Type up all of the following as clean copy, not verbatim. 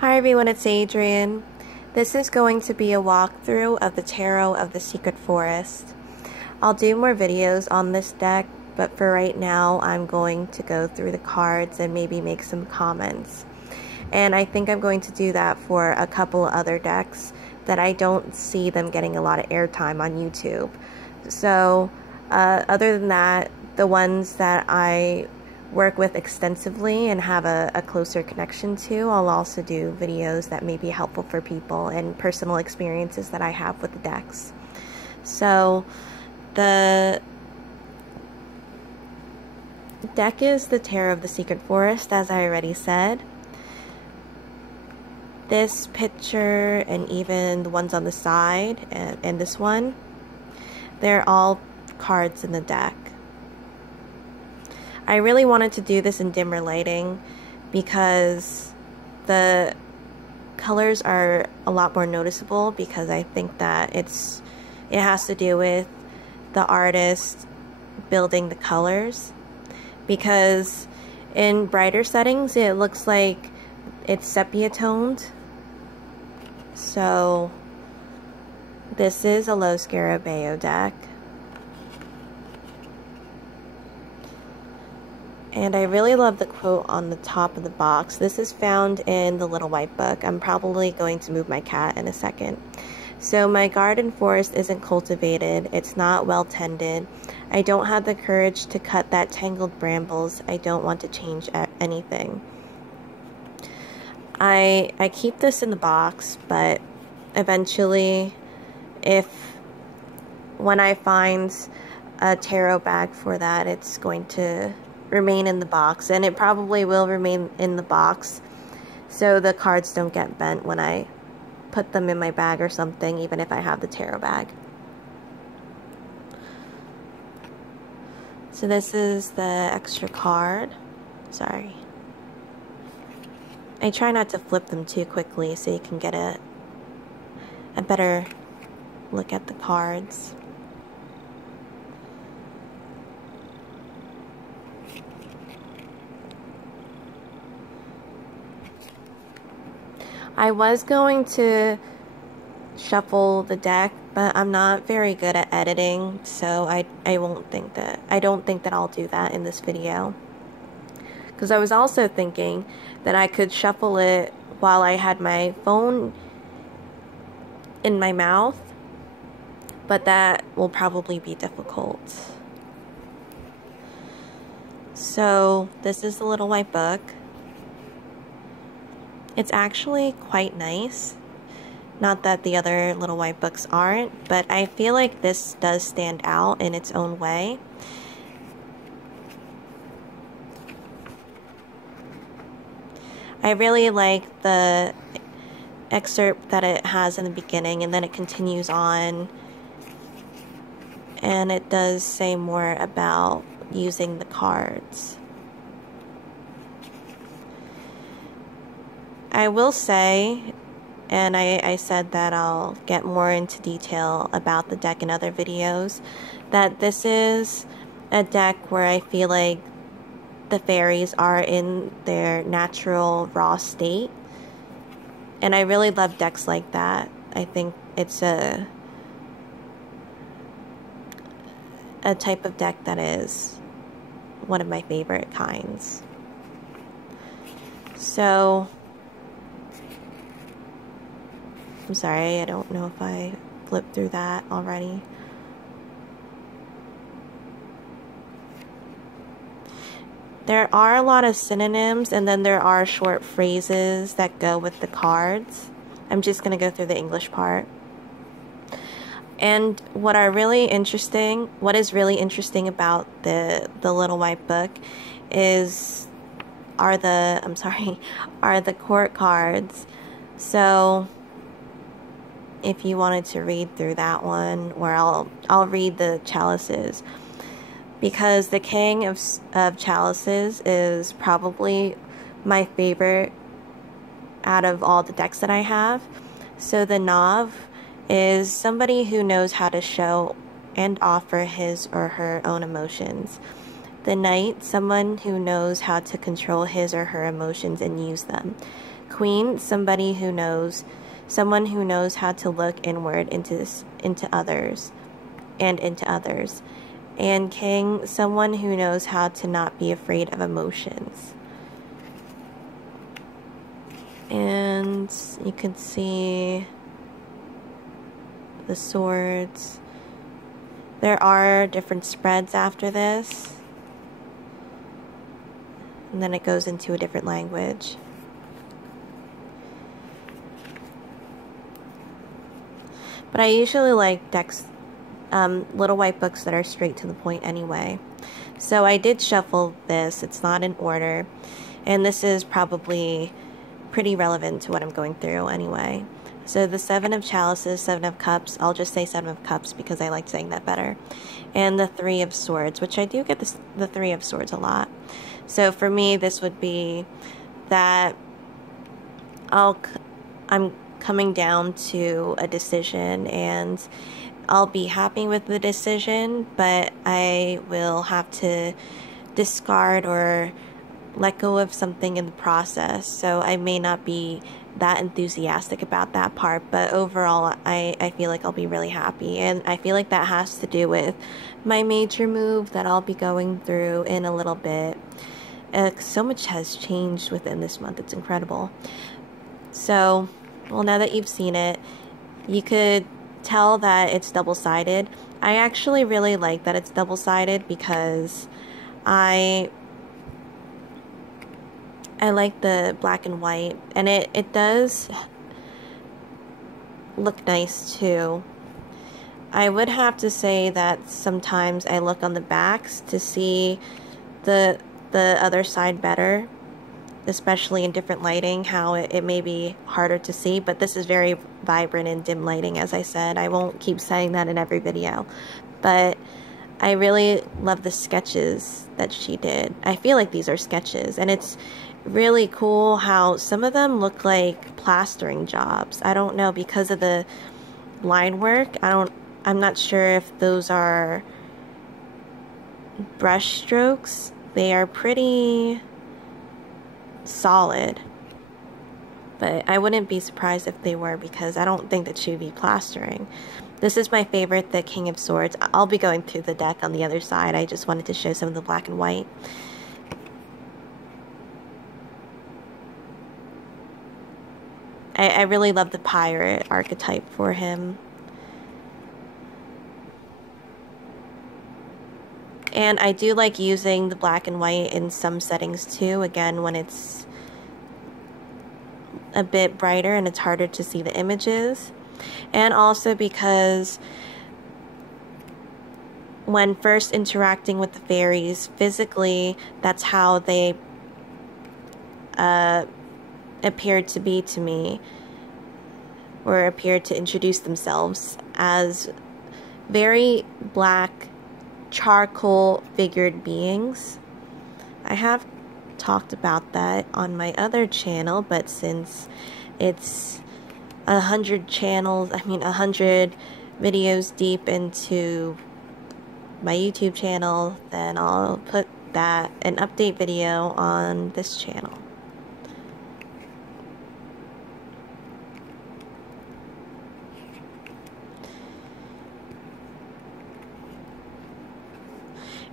Hi everyone, it's Adrienne. This is going to be a walkthrough of the Tarot of the Secret Forest. I'll do more videos on this deck, but for right now I'm going to go through the cards and maybe make some comments. And I think I'm going to do that for a couple other decks that I don't see them getting a lot of airtime on YouTube. So other than that, the ones that I work with extensively and have a closer connection to, I'll also do videos that may be helpful for people and personal experiences that I have with the decks. So the deck is the Tarot of the Secret Forest, as I already said. This picture and even the ones on the side and this one, they're all cards in the deck. I really wanted to do this in dimmer lighting because the colors are a lot more noticeable, because I think that it has to do with the artist building the colors, because in brighter settings it looks like it's sepia toned. So this is a low scarabeo deck. And I really love the quote on the top of the box. This is found in the Little White Book. I'm probably going to move my cat in a second. So my garden forest isn't cultivated. It's not well tended. I don't have the courage to cut that tangled brambles. I don't want to change anything. I keep this in the box, but eventually, when I find a tarot bag for that, it's going to remain in the box, and it probably will remain in the box so the cards don't get bent when I put them in my bag or something, even if I have the tarot bag. So this is the extra card. Sorry. I try not to flip them too quickly so you can get a better look at the cards. I was going to shuffle the deck, but I'm not very good at editing, so I don't think that I'll do that in this video. Because I was also thinking that I could shuffle it while I had my phone in my mouth, but that will probably be difficult. So this is the Little White Book. It's actually quite nice. Not that the other Little White Books aren't, but I feel like this does stand out in its own way. I really like the excerpt that it has in the beginning, and then it continues on, and it does say more about using the cards. I will say, and I said that I'll get more into detail about the deck in other videos, that this is a deck where I feel like the fairies are in their natural raw state, and I really love decks like that. I think it's a type of deck that is one of my favorite kinds. So I'm sorry, I don't know if I flipped through that already. There are a lot of synonyms, and then there are short phrases that go with the cards. I'm just going to go through the English part. And what is really interesting about the Little White Book are the court cards. So if you wanted to read through that one, or I'll read the chalices, because the King of Chalices is probably my favorite out of all the decks that I have. So the Knave is somebody who knows how to show and offer his or her own emotions. The Knight, someone who knows how to control his or her emotions and use them. Queen, someone who knows how to look inward into others. And King, someone who knows how to not be afraid of emotions. And you can see the swords. There are different spreads after this. And then it goes into a different language. But I usually like decks, little white books that are straight to the point anyway. So I did shuffle this. It's not in order. And this is probably pretty relevant to what I'm going through anyway. So the Seven of Chalices, Seven of Cups, I'll just say Seven of Cups because I like saying that better. And the Three of Swords, which I do get the Three of Swords a lot. So for me, this would be that I'm coming down to a decision, and I'll be happy with the decision, but I will have to discard or let go of something in the process. So I may not be that enthusiastic about that part, but overall I feel like I'll be really happy. And I feel like that has to do with my major move that I'll be going through in a little bit. So much has changed within this month. It's incredible. So, well, now that you've seen it, you could tell that it's double-sided. I actually really like that it's double-sided because I like the black and white, and it does look nice too. I would have to say that sometimes I look on the backs to see the other side better, especially in different lighting, how it may be harder to see, but this is very vibrant in dim lighting, as I said. I won't keep saying that in every video, but I really love the sketches that she did. I feel like these are sketches, and it's really cool how some of them look like plastering jobs. I don't know, because of the line work, I'm not sure if those are brush strokes. They are pretty solid, but I wouldn't be surprised if they were, because I don't think that she would be plastering. This is my favorite, the King of Swords. I'll be going through the deck on the other side. I just wanted to show some of the black and white. I really love the pirate archetype for him. And I do like using the black and white in some settings too, again, when it's a bit brighter and it's harder to see the images. And also because when first interacting with the fairies physically, that's how they appeared to be to me, or appeared to introduce themselves as very black, charcoal figured beings. I have talked about that on my other channel, but since it's 100 channels, 100 videos deep into my YouTube channel, then I'll put an update video on this channel.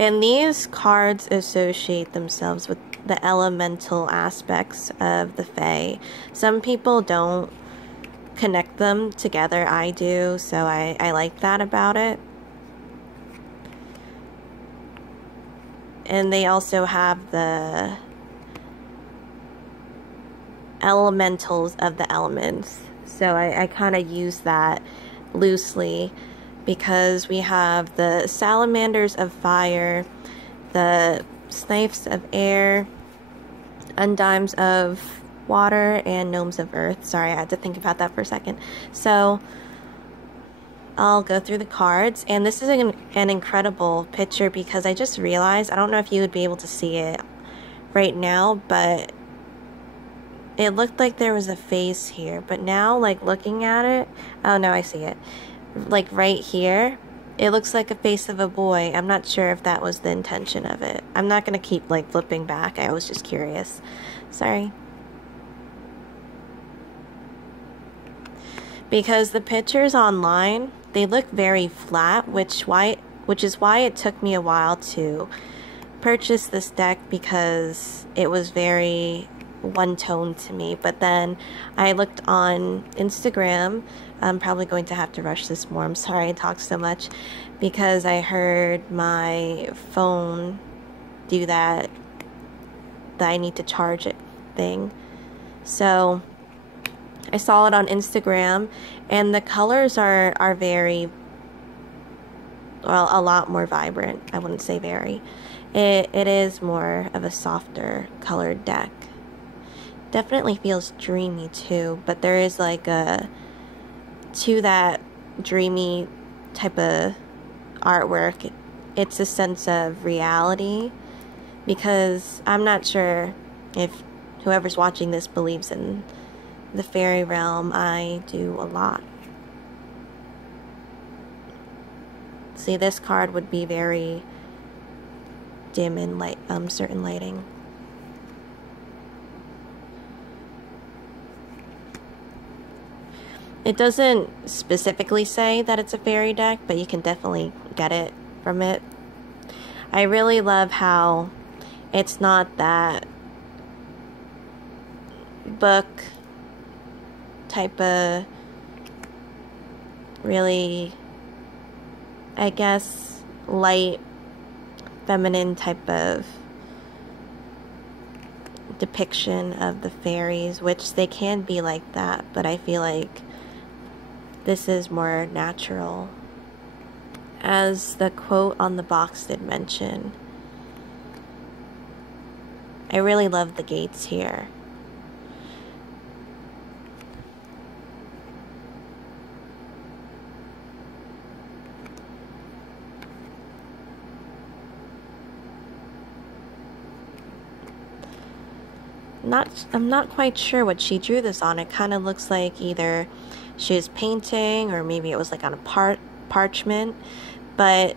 And these cards associate themselves with the elemental aspects of the Fae. Some people don't connect them together. I do, so I like that about it. And they also have the elementals of the elements. So I kind of use that loosely, because we have the salamanders of fire, the snipes of air, undimes of water, and gnomes of earth. Sorry, I had to think about that for a second. So I'll go through the cards, and this is an incredible picture, because I just realized, I don't know if you would be able to see it right now, but it looked like there was a face here, but now, like, looking at it, oh no, I see it. Like right here, It looks like a face of a boy. I'm not sure if that was the intention of it. I'm not gonna keep like flipping back. I was just curious. Sorry. Because the pictures online, they look very flat, which is why it took me a while to purchase this deck, because it was very one tone to me. But then I looked on Instagram. I'm probably going to have to rush this more. I'm sorry I talk so much, because I heard my phone do that I need to charge it thing. So I saw it on Instagram, and the colors are very, well, a lot more vibrant. I wouldn't say very. It is more of a softer colored deck. Definitely feels dreamy too, but there is like to that dreamy type of artwork, it's a sense of reality, because I'm not sure if whoever's watching this believes in the fairy realm. I do a lot. See, this card would be very dim in light, certain lighting. It doesn't specifically say that it's a fairy deck, but you can definitely get it from it. I really love how it's not that book type of really, I guess, light, feminine type of depiction of the fairies, which they can be like that, but I feel like this is more natural. As the quote on the box did mention, I really love the gates here. I'm not quite sure what she drew this on. It kind of looks like either she was painting, or maybe it was like on a parchment. But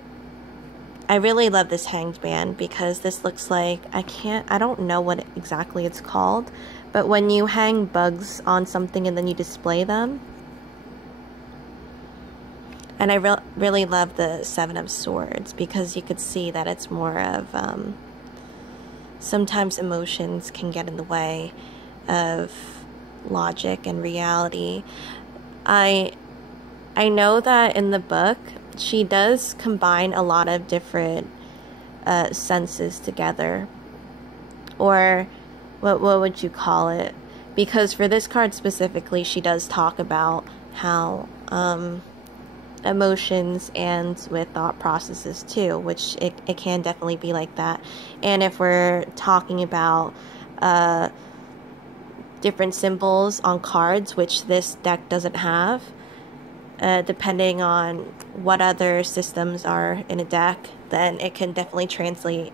I really love this hanged man, because this looks like, I don't know what exactly it's called, but when you hang bugs on something and then you display them. And I really love the Seven of Swords, because you could see that it's more of, sometimes emotions can get in the way of logic and reality. I know that in the book, she does combine a lot of different senses together. Or what would you call it? Because for this card specifically, she does talk about how emotions and with thought processes too, which it can definitely be like that. And if we're talking about different symbols on cards, which this deck doesn't have, depending on what other systems are in a deck, then it can definitely translate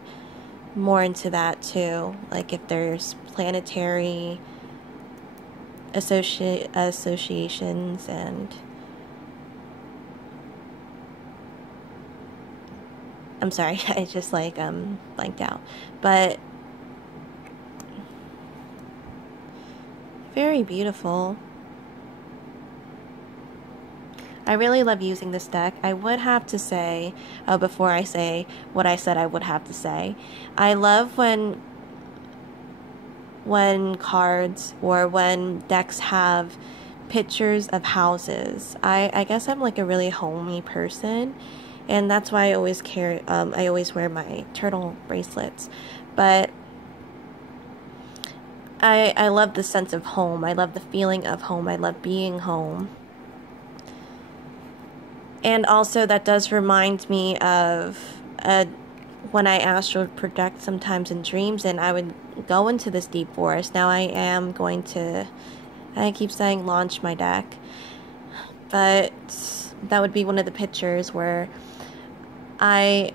more into that too. Like if there's planetary associations, and I'm sorry, I just like blanked out. But very beautiful. I really love using this deck. I would have to say, before I say what I said I would have to say, I love when cards or when decks have pictures of houses. I guess I'm like a really homey person, and that's why I always I always wear my turtle bracelets. But I love the sense of home. I love the feeling of home. I love being home. And also that does remind me of when I astral project sometimes in dreams, and I would go into this deep forest. Now I am going to, I keep saying launch my deck, but that would be one of the pictures where I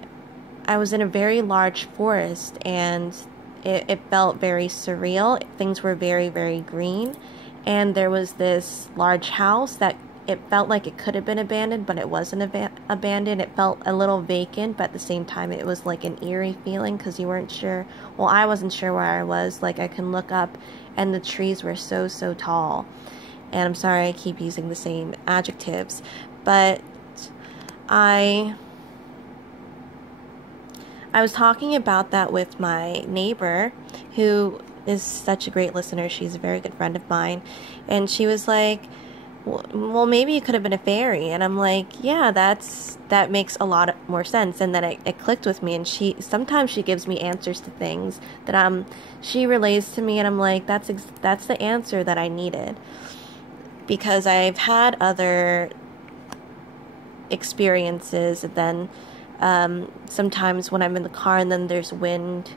was in a very large forest, and it felt very surreal. Things were very, very green, and there was this large house that it felt like it could have been abandoned, but it wasn't abandoned. It felt a little vacant, but at the same time it was like an eerie feeling because you weren't sure. Well, I wasn't sure where I was. Like, I can look up and the trees were so tall. And I'm sorry I keep using the same adjectives, but I was talking about that with my neighbor, who is such a great listener. She's a very good friend of mine. And she was like, well, maybe it could have been a fairy. And I'm like, yeah, that makes a lot more sense. And then it clicked with me. And sometimes she gives me answers to things that she relays to me. And I'm like, that's the answer that I needed. Because I've had other experiences, and then sometimes when I'm in the car and then there's wind,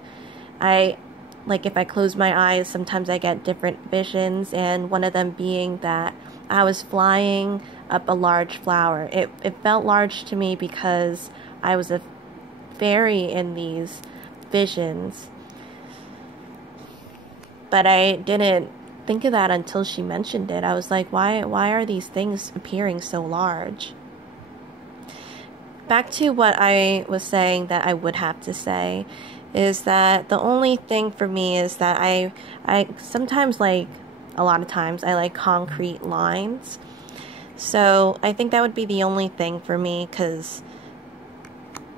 like if I close my eyes, sometimes I get different visions, and one of them being that I was flying up a large flower. It felt large to me because I was a fairy in these visions, but I didn't think of that until she mentioned it. I was like, why are these things appearing so large? Back to what I was saying that I would have to say is that the only thing for me is that I sometimes, like a lot of times, I like concrete lines. So I think that would be the only thing for me, because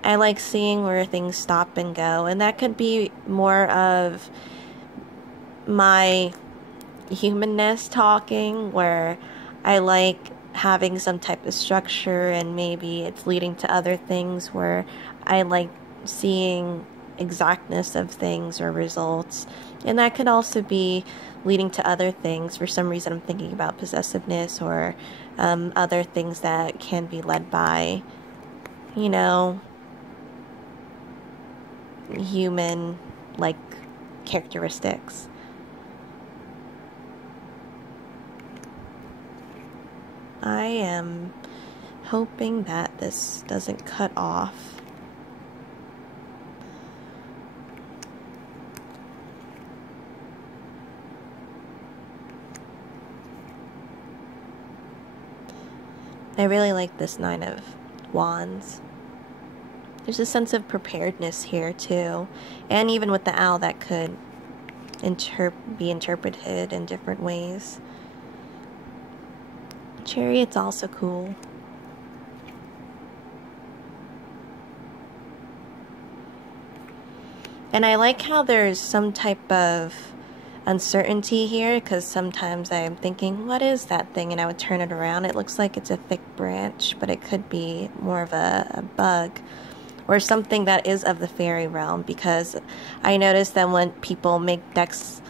I like seeing where things stop and go, and that could be more of my humanness talking, where I like having some type of structure, and maybe it's leading to other things where I like seeing exactness of things or results, and that could also be leading to other things. For some reason I'm thinking about possessiveness or other things that can be led by, you know, human like characteristics. I am hoping that this doesn't cut off. I really like this Nine of Wands. There's a sense of preparedness here too, and even with the owl, that could be interpreted in different ways. Chariot's also cool. And I like how there's some type of uncertainty here, because sometimes I'm thinking, what is that thing? And I would turn it around. It looks like it's a thick branch, but it could be more of a bug or something that is of the fairy realm, because I noticed that when people make decks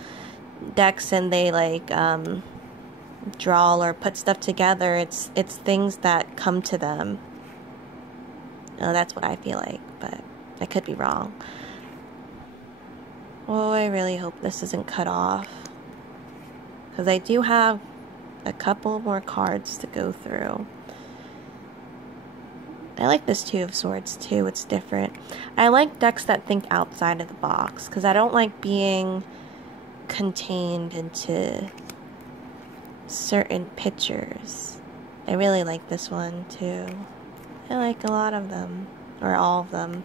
and they like draw or put stuff together, it's things that come to them. That's what I feel like, but I could be wrong. Oh, I really hope this isn't cut off, because I do have a couple more cards to go through. I like this Two of Swords too. It's different. I like decks that think outside of the box, because I don't like being contained into certain pictures. I really like this one too. I like a lot of them, or all of them.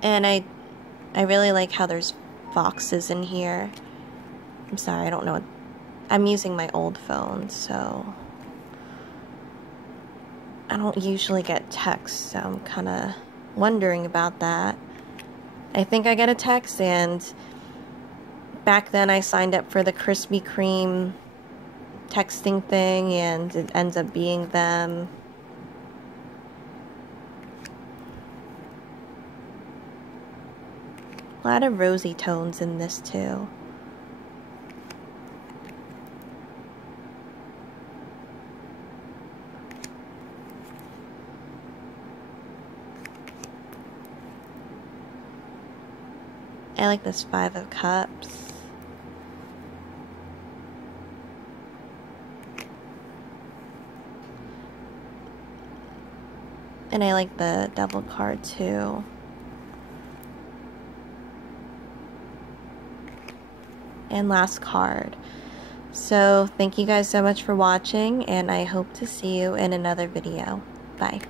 And I really like how there's foxes in here. I'm sorry, I don't know what, I'm using my old phone, so I don't usually get texts, so I'm kind of wondering about that. I think I get a text, and back then I signed up for the Krispy Kreme texting thing, and it ends up being them. A lot of rosy tones in this too. I like this Five of Cups. And I like the Devil card too. and last card. So thank you guys so much for watching, and I hope to see you in another video. Bye.